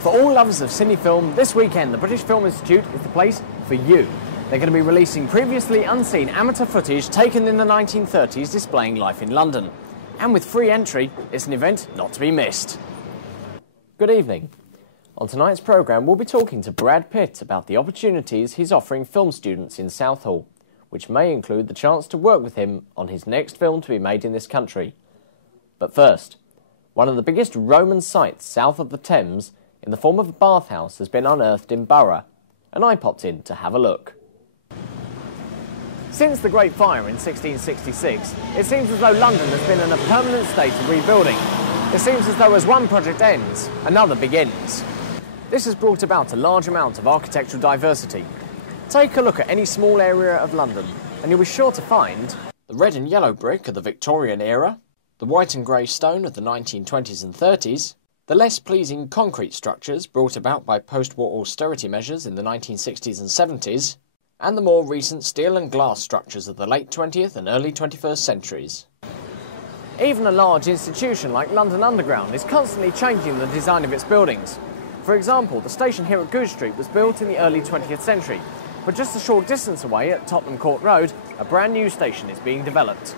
For all lovers of cine film, this weekend the British Film Institute is the place for you. They're going to be releasing previously unseen amateur footage taken in the 1930s displaying life in London. And with free entry, it's an event not to be missed. Good evening. On tonight's programme, we'll be talking to Brad Pitt about the opportunities he's offering film students in Southall, which may include the chance to work with him on his next film to be made in this country. But first, one of the biggest Roman sites south of the Thames, in the form of a bathhouse, has been unearthed in Borough, and I popped in to have a look. Since the Great Fire in 1666, it seems as though London has been in a permanent state of rebuilding. It seems as though as one project ends, another begins. This has brought about a large amount of architectural diversity. Take a look at any small area of London, and you'll be sure to find the red and yellow brick of the Victorian era, the white and grey stone of the 1920s and 30s, the less pleasing concrete structures brought about by post-war austerity measures in the 1960s and 70s, and the more recent steel and glass structures of the late 20th and early 21st centuries. Even a large institution like London Underground is constantly changing the design of its buildings. For example, the station here at Goodge Street was built in the early 20th century, but just a short distance away at Tottenham Court Road, a brand new station is being developed.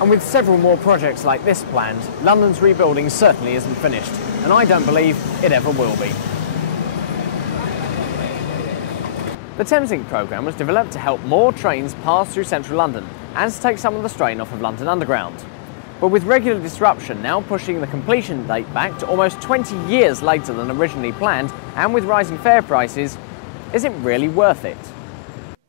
And with several more projects like this planned, London's rebuilding certainly isn't finished, and I don't believe it ever will be. The Thameslink programme was developed to help more trains pass through central London and to take some of the strain off of London Underground. But with regular disruption now pushing the completion date back to almost 20 years later than originally planned, and with rising fare prices, is it really worth it?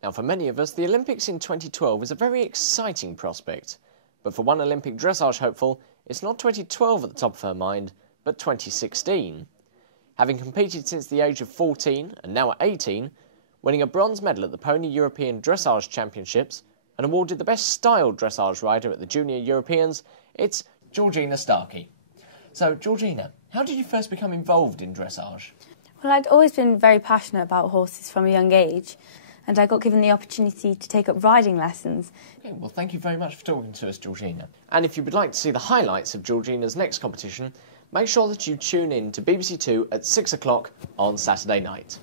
Now, for many of us, the Olympics in 2012 was a very exciting prospect. But for one Olympic dressage hopeful, it's not 2012 at the top of her mind, but 2016. Having competed since the age of 14 and now at 18, winning a bronze medal at the Pony European Dressage Championships and awarded the best styled dressage rider at the Junior Europeans, it's Georgina Starkey. So, Georgina, how did you first become involved in dressage? Well, I'd always been very passionate about horses from a young age, and I got given the opportunity to take up riding lessons. Okay, well, thank you very much for talking to us, Georgina. And if you would like to see the highlights of Georgina's next competition, make sure that you tune in to BBC Two at 6 o'clock on Saturday night.